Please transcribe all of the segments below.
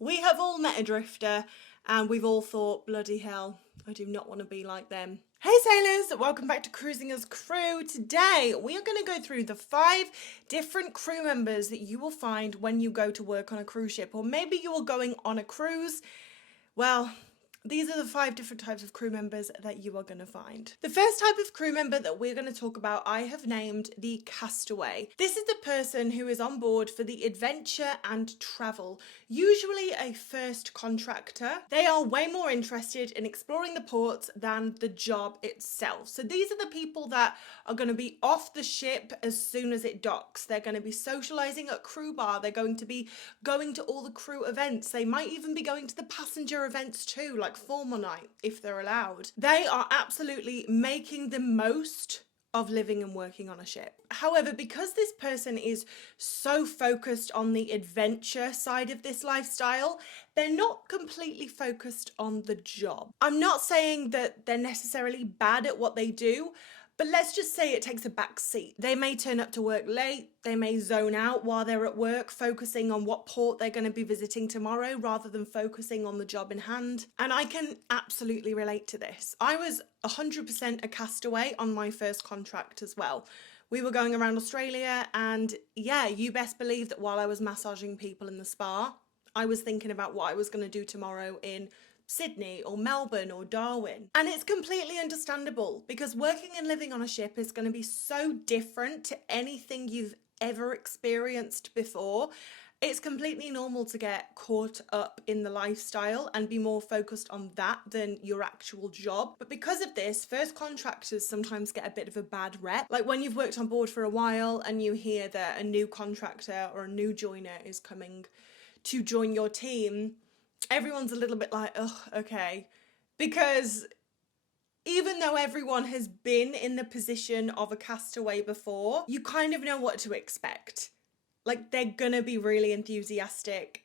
We have all met a drifter and we've all thought, bloody hell, I do not want to be like them. Hey sailors, welcome back to Cruising as Crew. Today we are going to go through the 5 different crew members that you will find when you go to work on a cruise ship, or maybe you are going on a cruise. Well, these are the 5 different types of crew members that you are going to find. The first type of crew member that we're going to talk about, I have named the castaway. This is the person who is on board for the adventure and travel, usually a first contractor. They are way more interested in exploring the ports than the job itself. So these are the people that are going to be off the ship as soon as it docks. They're going to be socializing at crew bar. They're going to be going to all the crew events. They might even be going to the passenger events too, like formal night, if they're allowed. They are absolutely making the most of living and working on a ship. However, because this person is so focused on the adventure side of this lifestyle, they're not completely focused on the job. I'm not saying that they're necessarily bad at what they do, but let's just say it takes a back seat. They may turn up to work late, they may zone out while they're at work, focusing on what port they're going to be visiting tomorrow rather than focusing on the job in hand. And I can absolutely relate to this. I was 100% a castaway on my first contract as well. We were going around Australia, and yeah, you best believe that while I was massaging people in the spa, I was thinking about what I was going to do tomorrow in Sydney or Melbourne or Darwin. And it's completely understandable because working and living on a ship is going to be so different to anything you've ever experienced before. It's completely normal to get caught up in the lifestyle and be more focused on that than your actual job. But because of this, first contractors sometimes get a bit of a bad rep. Like when you've worked on board for a while and you hear that a new contractor or a new joiner is coming to join your team, everyone's a little bit like, oh, okay. Because even though everyone has been in the position of a castaway before, you kind of know what to expect. Like, they're gonna be really enthusiastic,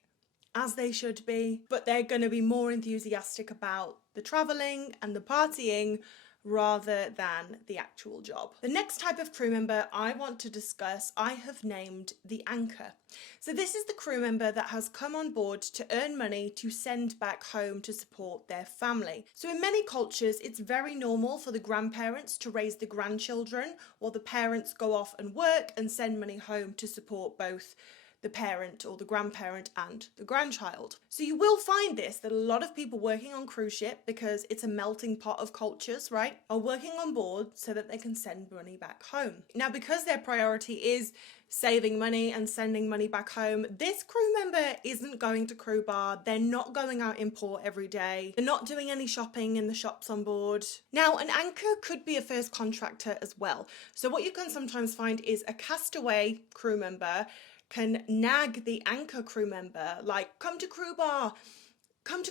as they should be, but they're gonna be more enthusiastic about the traveling and the partying rather than the actual job. The next type of crew member I want to discuss, I have named the anchor. So this is the crew member that has come on board to earn money to send back home to support their family. So in many cultures, it's very normal for the grandparents to raise the grandchildren, while the parents go off and work and send money home to support both the parent or the grandparent and the grandchild. So you will find this, that a lot of people working on cruise ship, because it's a melting pot of cultures, right, are working on board so that they can send money back home. Now, because their priority is saving money and sending money back home, this crew member isn't going to crew bar. They're not going out in port every day. They're not doing any shopping in the shops on board. Now, an anchor could be a first contractor as well. So what you can sometimes find is a castaway crew member can nag the anchor crew member, like, come to crew bar, come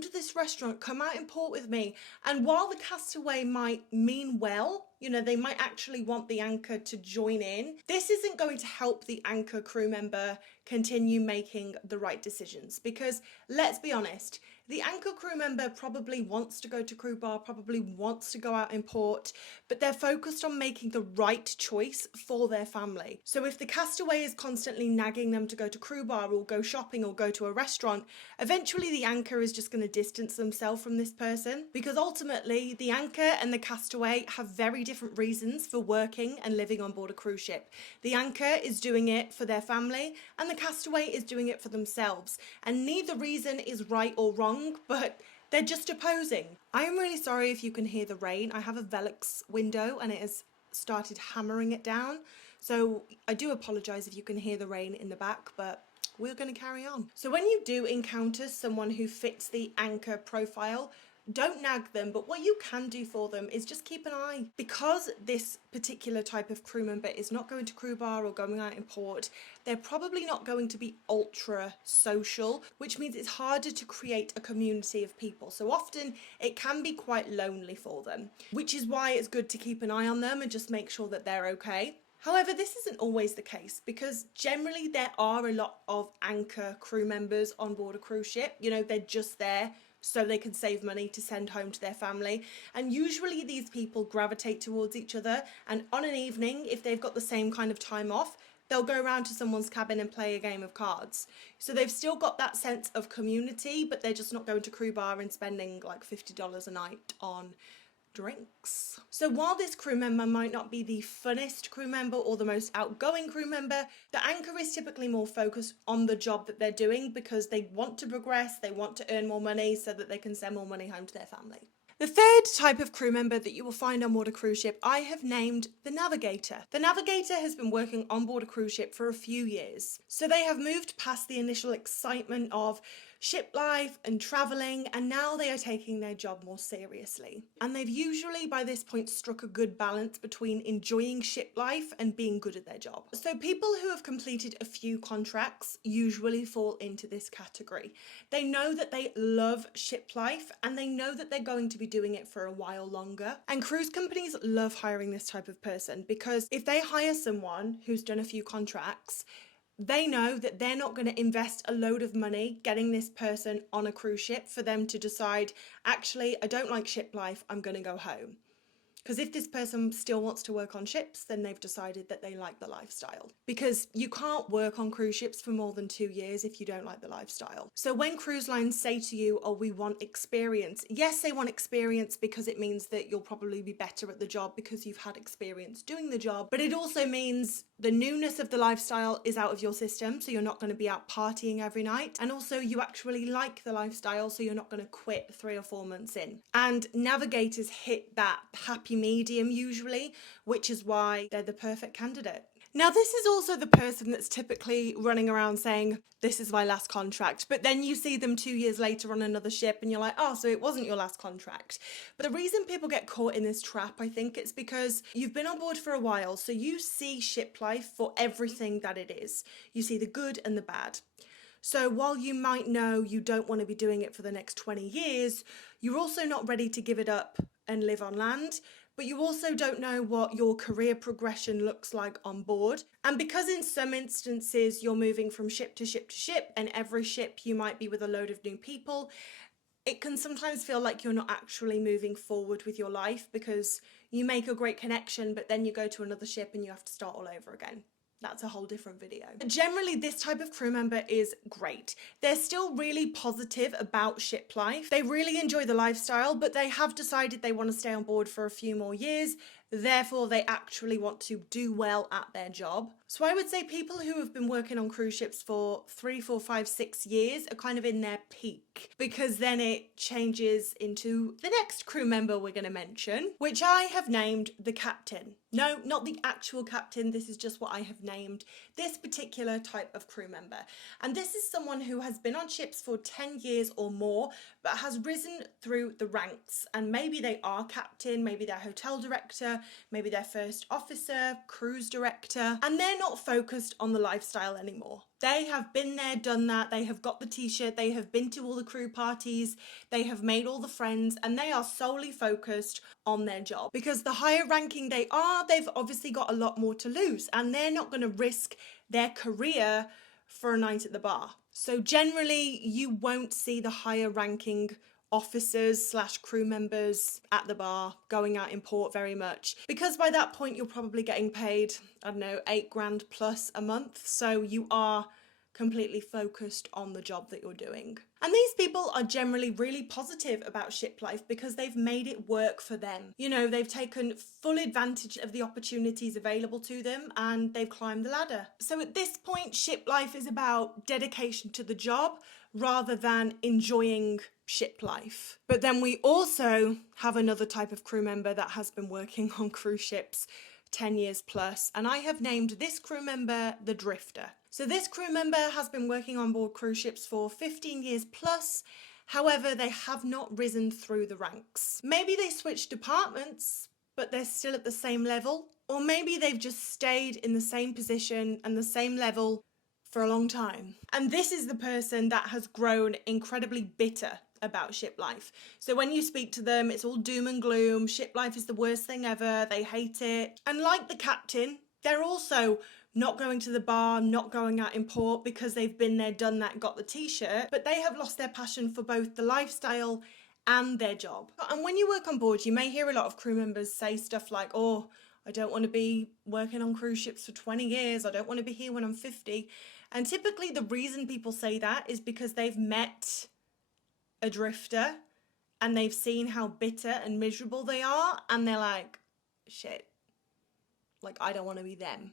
to this restaurant, come out in port with me. And while the castaway might mean well, you know, they might actually want the anchor to join in, this isn't going to help the anchor crew member continue making the right decisions. Because let's be honest, the anchor crew member probably wants to go to crew bar, probably wants to go out in port, but they're focused on making the right choice for their family. So if the castaway is constantly nagging them to go to crew bar or go shopping or go to a restaurant, eventually the anchor is just going to distance themselves from this person, because ultimately the anchor and the castaway have very different reasons for working and living on board a cruise ship. The anchor is doing it for their family and the castaway is doing it for themselves, and neither reason is right or wrong, but they're just opposing. I am really sorry if you can hear the rain. I have a Velux window and it has started hammering it down, so I do apologise if you can hear the rain in the back, but we're going to carry on. So when you do encounter someone who fits the anchor profile, don't nag them, but what you can do for them is just keep an eye. Because this particular type of crew member is not going to crew bar or going out in port, they're probably not going to be ultra social, which means it's harder to create a community of people. So often it can be quite lonely for them, which is why it's good to keep an eye on them and just make sure that they're okay. However, this isn't always the case, because generally there are a lot of anchor crew members on board a cruise ship. You know, they're just there so they can save money to send home to their family. And usually these people gravitate towards each other, and on an evening, if they've got the same kind of time off, they'll go around to someone's cabin and play a game of cards. So they've still got that sense of community, but they're just not going to crew bar and spending like $50 a night on drinks. So while this crew member might not be the funnest crew member or the most outgoing crew member, the anchor is typically more focused on the job that they're doing because they want to progress, they want to earn more money so that they can send more money home to their family. The third type of crew member that you will find on board a cruise ship, I have named the navigator. The navigator has been working on board a cruise ship for a few years. So they have moved past the initial excitement of ship life and traveling, and now they are taking their job more seriously. And they've usually by this point struck a good balance between enjoying ship life and being good at their job. So people who have completed a few contracts usually fall into this category. They know that they love ship life and they know that they're going to be doing it for a while longer. And cruise companies love hiring this type of person because if they hire someone who's done a few contracts, they know that they're not going to invest a load of money getting this person on a cruise ship for them to decide, actually, I don't like ship life, I'm going to go home. Because if this person still wants to work on ships, then they've decided that they like the lifestyle. Because you can't work on cruise ships for more than 2 years if you don't like the lifestyle. So when cruise lines say to you, oh, we want experience, yes, they want experience because it means that you'll probably be better at the job because you've had experience doing the job. But it also means the newness of the lifestyle is out of your system, so you're not going to be out partying every night. And also you actually like the lifestyle, so you're not going to quit 3 or 4 months in. And navigators hit that happy medium usually, which is why they're the perfect candidate. Now, this is also the person that's typically running around saying, this is my last contract, but then you see them 2 years later on another ship and you're like, oh, so it wasn't your last contract. But the reason people get caught in this trap, I think, it's because you've been on board for a while, so you see ship life for everything that it is. You see the good and the bad. So while you might know you don't want to be doing it for the next 20 years, you're also not ready to give it up and live on land. But you also don't know what your career progression looks like on board. And because in some instances you're moving from ship to ship to ship, and every ship you might be with a load of new people, it can sometimes feel like you're not actually moving forward with your life because you make a great connection, but then you go to another ship and you have to start all over again. That's a whole different video. But generally, this type of crew member is great. They're still really positive about ship life. They really enjoy the lifestyle, but they have decided they want to stay on board for a few more years. Therefore, they actually want to do well at their job. So I would say people who have been working on cruise ships for 3, 4, 5, 6 years are kind of in their peak, because then it changes into the next crew member we're going to mention, which I have named the captain. No, not the actual captain. This is just what I have named this particular type of crew member. And this is someone who has been on ships for 10 years or more, but has risen through the ranks. And maybe they are captain, maybe they're hotel director, maybe they're first officer, cruise director, and they're not focused on the lifestyle anymore. They have been there, done that. They have got the t-shirt. They have been to all the crew parties. They have made all the friends, and they are solely focused on their job. Because the higher ranking they are, they've obviously got a lot more to lose, and they're not going to risk their career for a night at the bar. So generally, you won't see the higher ranking officers / crew members at the bar going out in port very much, because by that point you're probably getting paid, I don't know, $8,000 plus a month. So you are completely focused on the job that you're doing. And these people are generally really positive about ship life because they've made it work for them. You know, they've taken full advantage of the opportunities available to them and they've climbed the ladder. So at this point, ship life is about dedication to the job rather than enjoying ship life. But then we also have another type of crew member that has been working on cruise ships 10 years plus, and I have named this crew member the drifter. So this crew member has been working on board cruise ships for 15 years plus. However, they have not risen through the ranks. Maybe they switched departments, but they're still at the same level. Or maybe they've just stayed in the same position and the same level for a long time. And this is the person that has grown incredibly bitter about ship life. So when you speak to them, it's all doom and gloom. Ship life is the worst thing ever. They hate it. And like the captain, they're also not going to the bar, not going out in port because they've been there, done that, got the t-shirt, but they have lost their passion for both the lifestyle and their job. And when you work on board, you may hear a lot of crew members say stuff like, oh, I don't want to be working on cruise ships for 20 years. I don't want to be here when I'm 50. And typically the reason people say that is because they've met a drifter and they've seen how bitter and miserable they are, and they're like, shit, like I don't want to be them.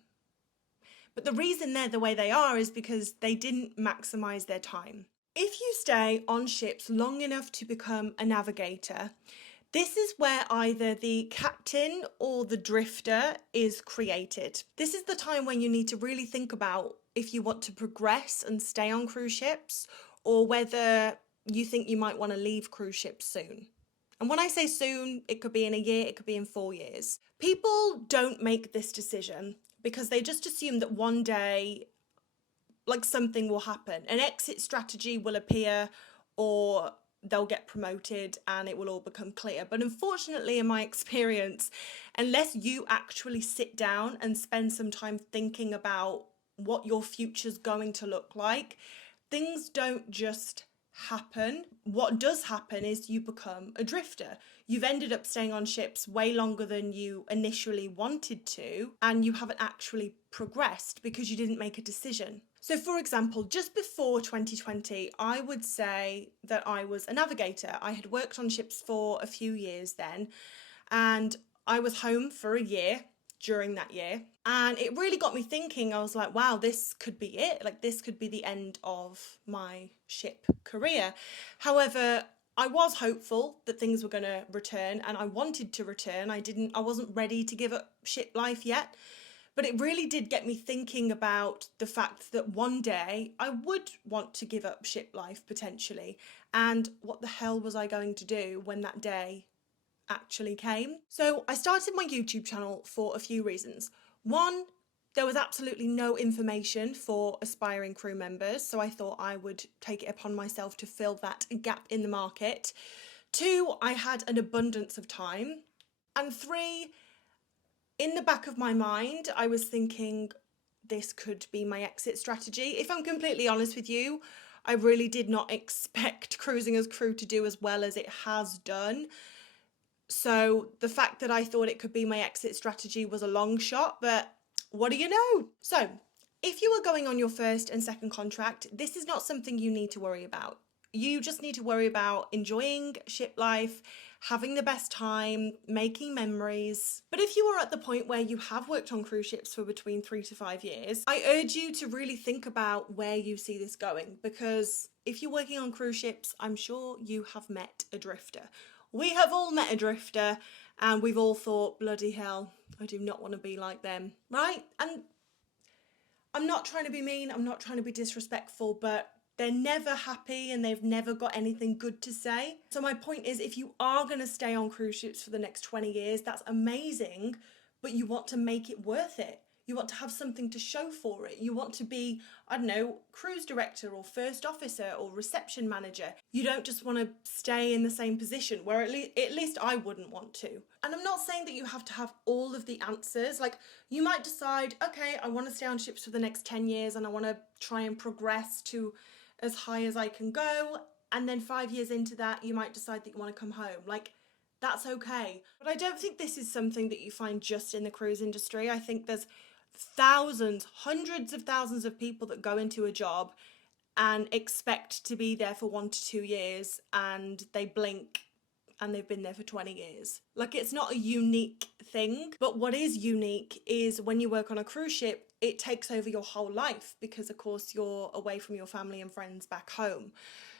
But the reason they're the way they are is because they didn't maximize their time. If you stay on ships long enough to become a navigator, this is where either the captain or the drifter is created. This is the time when you need to really think about if you want to progress and stay on cruise ships, or whether you think you might want to leave cruise ships soon. And when I say soon, it could be in a year, it could be in 4 years. People don't make this decision because they just assume that one day, like, something will happen. An exit strategy will appear, or they'll get promoted and it will all become clear. But unfortunately, in my experience, unless you actually sit down and spend some time thinking about what your future's going to look like, things don't just happen. What does happen is you become a drifter. You've ended up staying on ships way longer than you initially wanted to, and you haven't actually progressed because you didn't make a decision. So for example, just before 2020, I would say that I was a navigator. I had worked on ships for a few years then, and I was home for a year during that year. And it really got me thinking. I was like, wow, this could be it. Like, this could be the end of my ship career. However, I was hopeful that things were going to return, and I wanted to return. I wasn't ready to give up ship life yet. But it really did get me thinking about the fact that one day I would want to give up ship life potentially. And what the hell was I going to do when that day actually came? So I started my YouTube channel for a few reasons. One, there was absolutely no information for aspiring crew members, so I thought I would take it upon myself to fill that gap in the market. Two, I had an abundance of time. And three, in the back of my mind, I was thinking this could be my exit strategy. If I'm completely honest with you, I really did not expect Cruising as Crew to do as well as it has done. So the fact that I thought it could be my exit strategy was a long shot, but what do you know? So if you are going on your first and second contract, this is not something you need to worry about. You just need to worry about enjoying ship life, having the best time, making memories. But if you are at the point where you have worked on cruise ships for between 3 to 5 years, I urge you to really think about where you see this going, because if you're working on cruise ships, I'm sure you have met a drifter. We have all met a drifter, and we've all thought, bloody hell, I do not want to be like them, right? And I'm not trying to be mean, I'm not trying to be disrespectful, but they're never happy and they've never got anything good to say. So my point is, if you are going to stay on cruise ships for the next 20 years, that's amazing, but you want to make it worth it. You want to have something to show for it. You want to be, I don't know, cruise director or first officer or reception manager. You don't just want to stay in the same position, where at least I wouldn't want to. And I'm not saying that you have to have all of the answers. Like, you might decide, okay, I want to stay on ships for the next 10 years and I want to try and progress to as high as I can go, and then 5 years into that you might decide that you want to come home. Like, that's okay. But I don't think this is something that you find just in the cruise industry. I think there's thousands, hundreds of thousands of people that go into a job and expect to be there for 1 to 2 years, and they blink and they've been there for 20 years. Like, it's not a unique thing, but what is unique is when you work on a cruise ship, it takes over your whole life, because of course you're away from your family and friends back home.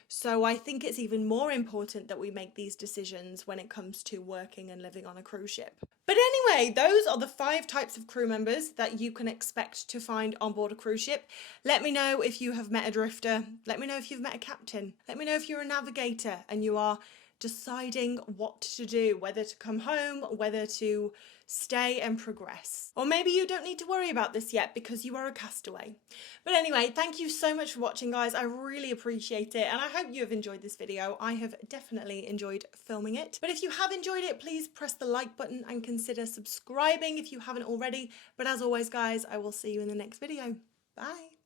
So I think it's even more important that we make these decisions when it comes to working and living on a cruise ship. But anyway, those are the 5 types of crew members that you can expect to find on board a cruise ship. Let me know if you have met a drifter. Let me know if you've met a captain. Let me know if you're a navigator and you are deciding what to do, whether to come home, whether to stay and progress. Or maybe you don't need to worry about this yet because you are a castaway. But anyway, thank you so much for watching, guys. I really appreciate it, and I hope you have enjoyed this video. I have definitely enjoyed filming it. But if you have enjoyed it, please press the like button and consider subscribing if you haven't already. But as always, guys, I will see you in the next video. Bye.